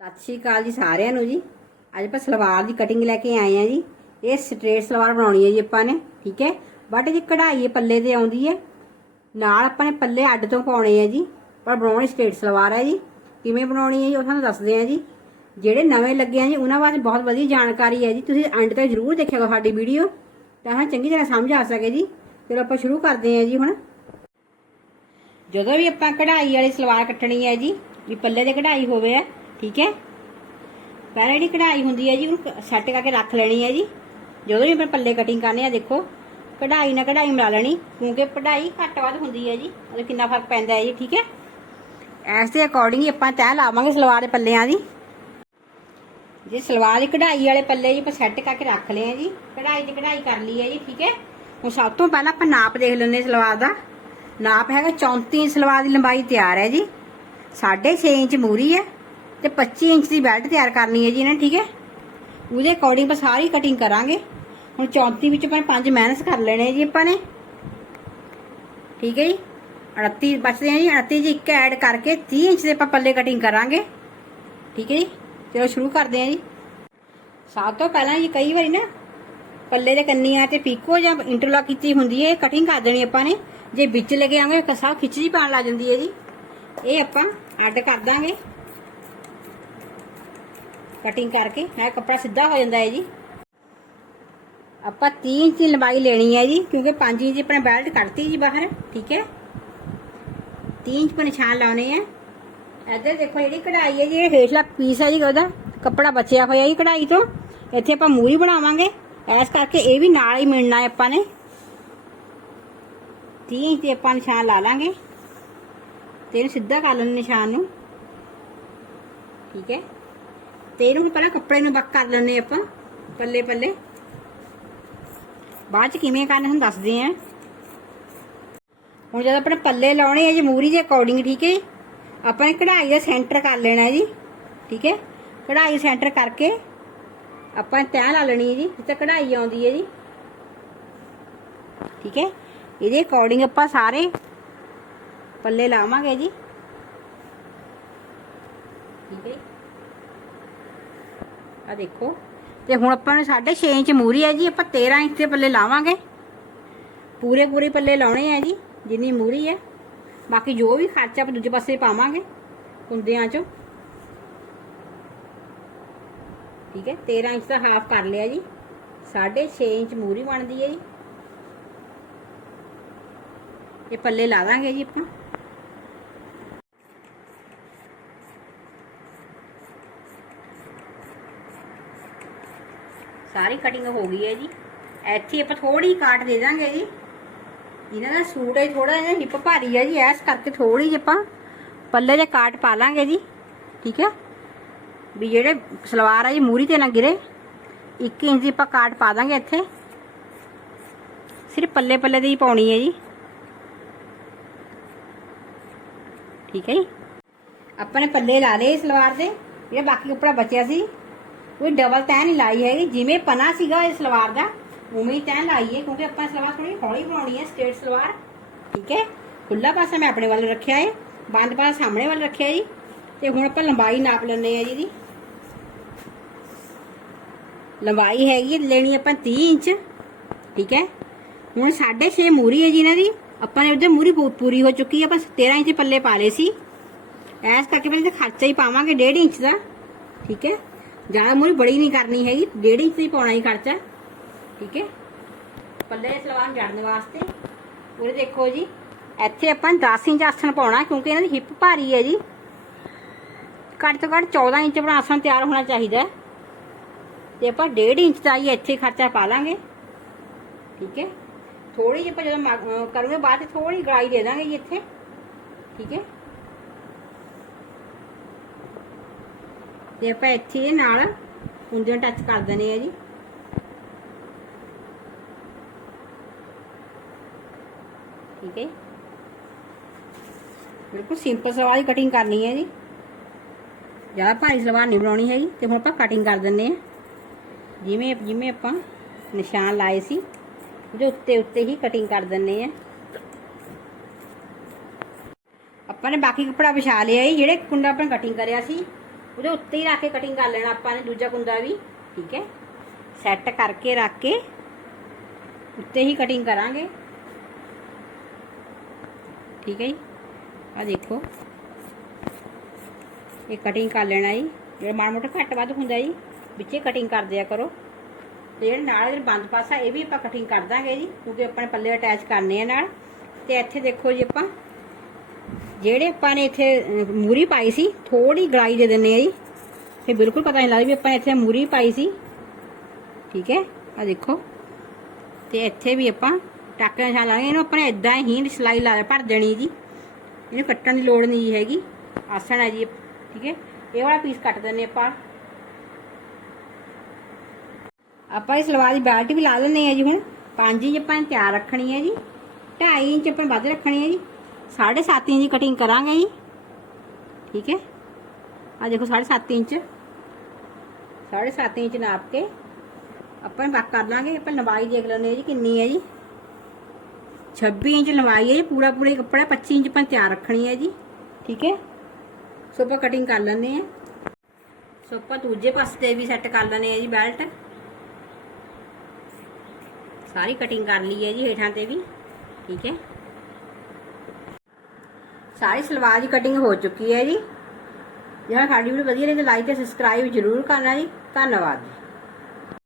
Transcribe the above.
ਸਤਿ ਸ਼੍ਰੀ ਅਕਾਲ ਜੀ ਸਾਰਿਆਂ ਨੂੰ ਜੀ। ਅੱਜ ਆਪਾਂ ਸਲਵਾਰ ਦੀ ਕਟਿੰਗ ਲੈ ਕੇ ਆਏ ਆ ਜੀ। ਇਹ ਸਟ੍ਰੇਟ ਸਲਵਾਰ ਬਣਾਉਣੀ ਹੈ ਜੀ ਆਪਾਂ ਨੇ, ਠੀਕ ਹੈ? ਬਟ ਜੀ ਕਢਾਈ ਇਹ ਪੱਲੇ ਤੇ ਆਉਂਦੀ ਹੈ। ਨਾਲ ਆਪਾਂ ਨੇ ਪੱਲੇ ਅੱਡ ਤੋਂ ਪਾਉਣੇ ਆ ਜੀ। ਪਰ ਬਣਾਉਣੀ ਸਟ੍ਰੇਟ ਸਲਵਾਰ ਹੈ ਜੀ। ਕਿਵੇਂ ਬਣਾਉਣੀ ਹੈ ਜੀ, ਉਹ ਤੁਹਾਨੂੰ ਦੱਸਦੇ ਆ ਜੀ। ਜਿਹੜੇ ਨਵੇਂ ਲੱਗੇ ਆ ਜੀ, ਉਹਨਾਂ ਬਾਰੇ ਬਹੁਤ ਵਧੀਆ ਜਾਣਕਾਰੀ ਹੈ ਜੀ। ਤੁਸੀਂ ਐਂਡ ਤੱਕ ਜ਼ਰੂਰ ਦੇਖਿਆ ਸਾਡੀ ਵੀਡੀਓ ਤਾਂ ਹਾਂ, ਚੰਗੀ ਤਰ੍ਹਾਂ ਸਮਝ ਆ ਸਕੇ ਜੀ। ਚਲੋ ਆਪਾਂ ਸ਼ੁਰੂ ਕਰਦੇ ਹਾਂ ਜੀ ਹੁਣ। ਜਦੋਂ ਵੀ ਆਪਾਂ ਕਢਾਈ ਵਾਲੀ ਸਲਵਾਰ ਕੱਟਣੀ ਹੈ ਜੀ, ਵੀ ਪੱਲੇ ਤੇ ਕਢਾਈ ਹੋਵੇ ਆ ਠੀਕ ਹੈ? ਪਹਿਲਾਂ ਜਿਹੜੀ ਕਢਾਈ ਹੁੰਦੀ ਹੈ ਜੀ, ਉਹਨੂੰ ਸੈੱਟ ਕਰਕੇ ਰੱਖ ਲੈਣੀ ਹੈ ਜੀ। ਜਦੋਂ ਵੀ ਆਪਾਂ ਪੱਲੇ ਕਟਿੰਗ ਕਰਨੇ ਆ, ਦੇਖੋ, ਕਢਾਈ ਨਾਲ ਕਢਾਈ ਮਿਲਾ ਲੈਣੀ, ਕਿਉਂਕਿ ਕਢਾਈ ਘੱਟ ਵੱਧ ਹੁੰਦੀ ਹੈ ਜੀ, ਉਹਦੇ ਕਿੰਨਾ ਫ਼ਰਕ ਪੈਂਦਾ ਹੈ ਜੀ, ਠੀਕ ਹੈ? ਐਸ ਦੇ ਅਕੋਰਡਿੰਗ ਆਪਾਂ ਤੈਅ ਲਾਵਾਂਗੇ ਸਲਵਾਰ ਦੇ ਪੱਲਿਆਂ ਦੀ। ਜੇ ਸਲਵਾਰ ਦੀ ਕਢਾਈ ਵਾਲੇ ਪੱਲੇ ਜੀ, ਆਪਾਂ ਸੈੱਟ ਕਰਕੇ ਰੱਖ ਲਏ ਆ ਜੀ, ਕਢਾਈ ਤੇ ਕਢਾਈ ਕਰ ਲਈ ਹੈ ਜੀ, ਠੀਕ ਹੈ? ਹੁਣ ਸਭ ਤੋਂ ਪਹਿਲਾਂ ਆਪਾਂ ਨਾਪ ਦੇਖ ਲੈਂਦੇ ਸਲਵਾਰ ਦਾ। ਨਾਪ ਹੈਗਾ 34 ਸਲਵਾਰ ਦੀ ਲੰਬਾਈ ਤਿਆਰ ਹੈ ਜੀ। 6.5 ਇੰਚ ਮੂਰੀ ਹੈ। ਤੇ 25 ਇੰਚ ਦੀ ਬੈਲਟ ਤਿਆਰ ਕਰਨੀ ਹੈ ਜੀ ਇਹਨਾਂ ਨੇ, ਠੀਕ ਹੈ? ਉਹਦੇ ਅਕੋਰਡਿੰਗ ਆਪਾਂ ਸਾਰੀ ਕਟਿੰਗ ਕਰਾਂਗੇ। ਹੁਣ 34 ਵਿੱਚ ਆਪਾਂ ਪੰਜ ਮਾਈਨਸ ਕਰ ਲੈਣੇ ਜੀ ਆਪਾਂ ਨੇ। ਠੀਕ ਹੈ ਜੀ? 38 ਬਚਦੇ ਆ ਜੀ 38 ਜੀ ਇੱਕ ਐਡ ਕਰਕੇ 30 ਇੰਚ ਦੇ ਆਪਾਂ ਪੱਲੇ ਕਟਿੰਗ ਕਰਾਂਗੇ। ਠੀਕ ਹੈ ਜੀ? ਚਲੋ ਸ਼ੁਰੂ ਕਰਦੇ ਹਾਂ ਜੀ। ਸਭ ਤੋਂ ਪਹਿਲਾਂ ਜੀ ਕਈ ਵਾਰੀ ਨਾ ਪੱਲੇ ਦੇ ਕੰਨੀਆਂ ਤੇ ਪੀਕੋ ਜਾਂ ਇੰਟਰਲੌਕ ਕੀਤੀ ਹੁੰਦੀ ਹੈ ਕਟਿੰਗ ਕਰ ਦੇਣੀ ਆਪਾਂ ਨੇ। ਜੇ ਵਿੱਚ ਲੈ ਕੇ ਆਵਾਂਗੇ ਕਸਾ ਖਿੱਚੀ ਪਾਣ ਲੱਗ ਜਾਂਦੀ ਹੈ ਜੀ। ਇਹ ਆਪਾਂ ਅੱਡ ਕਰ ਦਾਂਗੇ। ਕਟਿੰਗ ਕਰਕੇ, ਹੈ, ਕੱਪੜਾ ਸਿੱਧਾ ਹੋ ਜਾਂਦਾ ਹੈ ਜੀ। ਆਪਾਂ 3 ਇੰਚ ਦੀ ਲੰਬਾਈ ਲੈਣੀ ਹੈ ਜੀ, ਕਿਉਂਕਿ 5 ਇੰਚ ਆਪਣਾ ਬੈਲਟ ਕੱਢਤੀ ਜੀ ਬਾਹਰ, ਠੀਕ ਹੈ। 3 ਇੰਚ ਪਰ ਨਿਸ਼ਾਨ ਲਾਉਣੇ ਆ ਇੱਧਰ ਦੇਖੋ, ਜਿਹੜੀ ਕਢਾਈ ਹੈ ਜੀ, ਇਹ ਹੇਠਲਾ ਪੀਸ ਹੈ ਜੀ ਉਹਦਾ। ਕੱਪੜਾ ਬਚਿਆ ਹੋਇਆ ਜੀ ਕਢਾਈ ਤੋਂ। ਇੱਥੇ ਆਪਾਂ ਮੂਰੀ ਬਣਾਵਾਂਗੇ। ਐਸ ਕਰਕੇ ਇਹ ਵੀ ਨਾਲ ਹੀ ਮਿਲਣਾ ਹੈ ਆਪਾਂ ਨੇ। 30 ਇੰਚ ਤੇ ਆਪਾਂ ਨਿਸ਼ਾਨ ਲਾ ਲਾਂਗੇ। ਤੇ ਇਹਨੂੰ ਸਿੱਧਾ ਕਰ ਲੈਣਾ ਨਿਸ਼ਾਨ ਨੂੰ। ਠੀਕ ਹੈ। ਤੇ ਇਹਨੂੰ ਪਹਿਲਾਂ ਕੱਪੜੇ ਨੂੰ ਬੱਕ ਕਰ ਲੈਣੇ ਆਪਾਂ, ਪੱਲੇ ਪੱਲੇ। ਬਾਅਦ ਚ ਕਿਵੇਂ ਕਰਨਾ ਤੁਹਾਨੂੰ ਦੱਸਦੇ ਆਂ। ਹੁਣ ਜਦੋਂ ਆਪਣੇ ਪੱਲੇ ਲਾਉਣੇ ਆ ਜੀ, ਮੂਰੀ ਦੇ ਅਕੋਰਡਿੰਗ ਠੀਕ ਹੈ ਆਪਾਂ ਨੇ ਕਢਾਈ ਦਾ ਸੈਂਟਰ ਕਰ ਲੈਣਾ ਜੀ, ਠੀਕ ਹੈ? ਕਢਾਈ ਸੈਂਟਰ ਕਰਕੇ ਆਪਾਂ ਤੈਅ ਲਾ ਲੈਣੀ ਹੈ ਜੀ, ਜਿੱਥੇ ਕਢਾਈ ਆਉਂਦੀ ਹੈ ਜੀ। ਠੀਕ ਹੈ? ਇਹਦੇ ਅਕੋਰਡਿੰਗ ਆਪਾਂ ਸਾਰੇ ਪੱਲੇ ਲਾਵਾਂਗੇ ਜੀ। ਠੀਕ ਹੈ ਆ ਦੇਖੋ। ਤੇ ਹੁਣ ਆਪਾਂ ਨੂੰ 6.5 ਇੰਚ ਮੂਰੀ ਹੈ ਜੀ, ਆਪਾਂ 13 ਇੰਚ ਦੇ ਪੱਲੇ ਲਾਵਾਂਗੇ। ਪੂਰੇ ਪੂਰੇ ਪੱਲੇ ਲਾਉਣੇ ਆ ਜੀ, ਜਿੰਨੀ ਮੂਰੀ ਹੈ। ਬਾਕੀ ਜੋ ਵੀ ਖਰਚਾ ਆਪਾਂ ਦੂਜੇ ਪਾਸੇ ਪਾਵਾਂਗੇ, ਕੁੰਦਿਆਂ ਚੋਂ। ਠੀਕ ਹੈ 13 ਇੰਚ ਦਾ ਹਾਫ ਕਰ ਲਿਆ ਜੀ। 6.5 ਇੰਚ ਮੂਰੀ ਬਣਦੀ ਹੈ ਜੀ। ਇਹ ਪੱਲੇ ਲਾ ਦਾਂਗੇ ਜੀ ਆਪਾਂ। ਸਾਰੀ ਕਟਿੰਗ ਹੋ ਗਈ ਹੈ ਜੀ। ਇੱਥੇ ਆਪਾਂ ਥੋੜੀ ਕਾਟ ਦੇ ਦਾਂਗੇ ਜੀ। ਇਹਨਾਂ ਦਾ ਸੂਟ ਹੈ ਥੋੜਾ ਜਿਹਾ ਹਿੱਪ ਭਾਰੀ ਹੈ ਜੀ ਐਸ ਕਰਕੇ ਥੋੜੀ ਜਿਹੀ ਆਪਾਂ ਪੱਲੇ ਜਿਹਾ ਕਾਟ ਪਾ ਲਾਂਗੇ ਜੀ। ਠੀਕ ਹੈ? ਵੀ ਜਿਹੜੇ ਸਲਵਾਰ ਆ ਜੀ, ਮੂਰੀ ਤੇ ਨਾ ਗਿਰੇ। 1 ਇੰਚ ਦੀ ਆਪਾਂ ਕਾਟ ਪਾ ਦਾਂਗੇ ਇੱਥੇ। ਸਿਰਫ ਪੱਲੇ ਪੱਲੇ ਦੀ ਹੀ ਪਾਉਣੀ ਹੈ ਜੀ। ਠੀਕ ਹੈ ਜੀ? ਆਪਾਂ ਨੇ ਪੱਲੇ ਲਾ ਲਏ ਸਲਵਾਰ ਦੇ। ਜਿਹੜਾ ਬਾਕੀ ਕੱਪੜਾ ਬਚਿਆ ਸੀ ਕੋਈ ਡਬਲ ਤੈਅ ਨਹੀਂ ਲਾਈ ਹੈਗੀ। ਜਿਵੇਂ ਪਨਾ ਸੀਗਾ ਇਸ ਸਲਵਾਰ ਦਾ, ਉਵੇਂ ਹੀ ਤੈਅ ਲਾਈ ਹੈ, ਕਿਉਂਕਿ ਆਪਾਂ ਸਲਵਾਰ ਥੋੜੀ ਹੌਲੀ ਬਣਾਉਣੀ ਹੈ, ਸਟੇਟ ਸਲਵਾਰ। ਠੀਕ ਹੈ? ਖੁੱਲਾ ਪਾਸਾ ਮੈਂ ਆਪਣੇ ਵੱਲ ਰੱਖਿਆ ਹੈ ਬੰਦ ਪਾਸਾ ਸਾਹਮਣੇ ਵੱਲ ਰੱਖਿਆ ਜੀ। ਤੇ ਹੁਣ ਆਪਾਂ ਲੰਬਾਈ ਨਾਪ ਲੈਂਦੇ ਆ ਜੀ ਦੀ ਲੰਬਾਈ ਹੈਗੀ ਲੈਣੀ ਆਪਾਂ 30 ਇੰਚ। ਠੀਕ ਹੈ? ਹੁਣ 6.5 ਮੂਰੀ ਹੈ ਜੀ ਇਹਨਾਂ ਦੀ। ਆਪਾਂ ਨੇ ਉਹਦੇ ਮੂਰੀ ਪੂਰੀ ਹੋ ਚੁੱਕੀ ਹੈ, ਆਪਾਂ 13 ਇੰਚ ਪੱਲੇ ਪਾ ਲਏ ਸੀ। ਐਸ ਕਰਕੇ ਪਹਿਲੇ ਤੇ ਖਰਚਾ ਹੀ ਪਾਵਾਂਗੇ 1.5 ਇੰਚ ਦਾ। ਠੀਕ ਹੈ? ਜ਼ਿਆਦਾ ਮੂਰੀ ਬੜੀ ਨਹੀਂ ਕਰਨੀ ਹੈਗੀ ਡੇਢ ਇੰਚ ਹੀ ਪਾਉਣਾ ਹੀ ਖਰਚਾ, ਠੀਕ ਹੈ? ਪੱਲੇ ਦੇ ਸਲਵਾਰ ਜੜਨ ਵਾਸਤੇ। ਉਹਦੇ ਦੇਖੋ ਜੀ, ਇੱਥੇ ਆਪਾਂ 10 ਇੰਚ ਆਸਣ ਪਾਉਣਾ, ਕਿਉਂਕਿ ਇਹਨਾਂ ਦੀ ਹਿੱਪ ਭਾਰੀ ਹੈ ਜੀ। ਘੱਟ ਤੋਂ ਘੱਟ 14 ਇੰਚ ਬਣਾ ਆਸਣ ਤਿਆਰ ਹੋਣਾ ਚਾਹੀਦਾ। ਤੇ ਆਪਾਂ 1.5 ਇੰਚ ਦਾ ਹੀ ਇੱਥੇ ਖਰਚਾ ਪਾ ਲਾਂਗੇ। ਠੀਕ ਹੈ? ਥੋੜੀ ਜਿਹੀ ਆਪਾਂ ਜਦੋਂ ਮਾ- ਅਹ ਕਰੂਗੇ ਬਾਅਦ ਚ ਥੋੜੀ ਗਲਾਈ ਦੇ ਦਾਂਗੇ ਜੀ ਇੱਥੇ। ਠੀਕ ਹੈ? ਤੇ ਆਪਾਂ ਇੱਥੇ ਇਹ ਨਾਲ ਉਂਗਲਾਂ ਟੱਚ ਕਰ ਦਨੇ ਆ ਜੀ। ਠੀਕ ਹੈ ਬਿਲਕੁਲ ਸਿੰਪਲ ਸਲਵਾਰ ਦੀ ਕਟਿੰਗ ਕਰਨੀ ਹੈ ਜੀ। ਜ਼ਿਆਦਾ ਭਾਰੀ ਸਲਵਾਰ ਨਹੀਂ ਬਣਾਉਣੀ ਹੈਗੀ ਤੇ ਹੁਣ ਆਪਾਂ ਕਟਿੰਗ ਕਰ ਦਿੰਨੇ ਆ ਜਿਵੇਂ ਜਿਵੇਂ ਆਪਾਂ ਨਿਸ਼ਾਨ ਲਾਏ ਸੀ, ਉਹਦੇ ਉੱਤੇ ਉੱਤੇ ਹੀ ਕਟਿੰਗ ਕਰ ਦਿੰਨੇ ਆ ਆਪਾਂ ਨੇ ਬਾਕੀ ਕੱਪੜਾ ਵਿਛਾ ਲਿਆ ਜੀ, ਜਿਹੜੇ ਕੁੰਡਾ ਆਪਾਂ ਕਟਿੰਗ ਕਰਿਆ ਸੀ। ਉਹਦੇ ਉੱਤੇ ਹੀ ਰੱਖ ਕੇ ਕਟਿੰਗ ਕਰ ਲੈਣਾ ਆਪਾਂ ਨੇ, ਦੂਜਾ ਕੁੰਦਾ ਵੀ, ਠੀਕ ਹੈ? ਸੈੱਟ ਕਰਕੇ ਰੱਖ ਕੇ ਉੱਤੇ ਹੀ ਕਟਿੰਗ ਕਰਾਂਗੇ। ਠੀਕ ਹੈ ਜੀ? ਆ ਦੇਖੋ। ਇਹ ਕਟਿੰਗ ਕਰ ਲੈਣਾ ਜੀ। ਜਿਹੜਾ ਮਾੜਾ ਮੋਟਾ ਘੱਟ ਵੱਧ ਹੁੰਦਾ ਜੀ, ਵਿੱਚੇ ਕਟਿੰਗ ਕਰ ਦਿਆ ਕਰੋ। ਤੇ ਜਿਹੜਾ ਨਾਲ ਜਿਹੜਾ ਬੰਦ ਪਾਸਾ, ਇਹ ਵੀ ਆਪਾਂ ਕਟਿੰਗ ਕਰ ਦਾਂਗੇ ਜੀ। ਕਿਉਂਕਿ ਆਪਾਂ ਨੇ ਪੱਲੇ ਅਟੈਚ ਕਰਨੇ ਆ ਨਾਲ। ਤੇ ਇੱਥੇ ਦੇਖੋ ਜੀ ਆਪਾਂ ਜਿਹੜੇ ਆਪਾਂ ਨੇ ਇੱਥੇ ਮੂਰੀ ਪਾਈ ਸੀ ਥੋੜੀ ਗਲਾਈ ਦੇ ਦਿੰਨੇ ਆ ਜੀ। ਤੇ ਬਿਲਕੁਲ ਪਤਾ ਨਹੀਂ ਲੱਗਦਾ ਵੀ ਆਪਾਂ ਇੱਥੇ ਮੂਰੀ ਪਾਈ ਸੀ। ਠੀਕ ਹੈ ਆ ਦੇਖੋ। ਤੇ ਇੱਥੇ ਵੀ ਆਪਾਂ ਟਾਕੇ ਨਿਸ਼ਾਨ ਲਾਂਗੇ। ਇਹਨੂੰ ਆਪਾਂ ਨੇ ਇਦਾਂ ਹੀ ਸਿਲਾਈ ਲਾ ਭਰ ਦੇਣੀ ਜੀ। ਇਹਨੂੰ ਕੱਟਣ ਦੀ ਲੋੜ ਨਹੀਂ ਹੈਗੀ। ਆਸਣ ਹੈ ਜੀ ਠੀਕ ਹੈ। ਇਹ ਵਾਲਾ ਪੀਸ ਕੱਟ ਦਿੰਨੇ ਆਪਾਂ। ਆਪਾਂ ਇਸ ਸਲਵਾਰ ਦੀ ਬੈਲਟ ਵੀ ਲਾ ਲੈਣੇ ਆ ਜੀ ਹੁਣ। 5 ਇੰਚ ਆਪਾਂ ਨੇ ਤਿਆਰ ਰੱਖਣੀ ਹੈ ਜੀ। 2.5 ਇੰਚ ਆਪਾਂ ਵੱਧ ਰੱਖਣੀ ਹੈ ਜੀ। 7.5 ਇੰਚ ਦੀ ਕਟਿੰਗ ਕਰਾਂਗੇ ਜੀ ਠੀਕ ਹੈ ਆ ਦੇਖੋ 7.5 ਇੰਚ 7.5 ਇੰਚ ਨਾਪ ਕੇ ਆਪਾਂ ਨੇ ਵਕ ਕਰ ਲਾਂਗੇ ਆਪਾਂ ਲੰਬਾਈ ਦੇਖ ਲੈਂਦੇ ਹਾਂ ਜੀ ਕਿੰਨੀ ਹੈ ਜੀ 26 ਇੰਚ ਲੰਬਾਈ ਹੈ ਜੀ ਪੂਰਾ ਪੂਰਾ ਕੱਪੜਾ 25 ਇੰਚ ਆਪਾਂ ਤਿਆਰ ਰੱਖਣੀ ਹੈ ਜੀ ਠੀਕ ਹੈ ਸੋ ਆਪਾਂ ਕਟਿੰਗ ਕਰ ਲੈਂਦੇ ਆ ਸੋ ਆਪਾਂ ਦੂਜੇ ਪਾਸੇ ਤੇ ਵੀ ਸੈੱਟ ਕਰ ਲੈਂਦੇ ਆ ਜੀ ਬੈਲਟ ਸਾਰੀ ਕਟਿੰਗ ਕਰ ਲਈ ਹੈ ਜੀ ਹੇਠਾਂ ਤੇ ਵੀ ਠੀਕ ਹੈ ਸਾਰੀ ਸਲਵਾਰ ਦੀ ਕਟਿੰਗ ਹੋ ਚੁੱਕੀ ਹੈ ਜੀ। ਜੇ ਸਾਡੀ ਵੀਡੀਓ ਵਧੀਆ ਲੱਗੇ ਲਾਈਕ ਤੇ ਸਬਸਕ੍ਰਾਈਬ ਜ਼ਰੂਰ ਕਰਨਾ ਜੀ। ਧੰਨਵਾਦ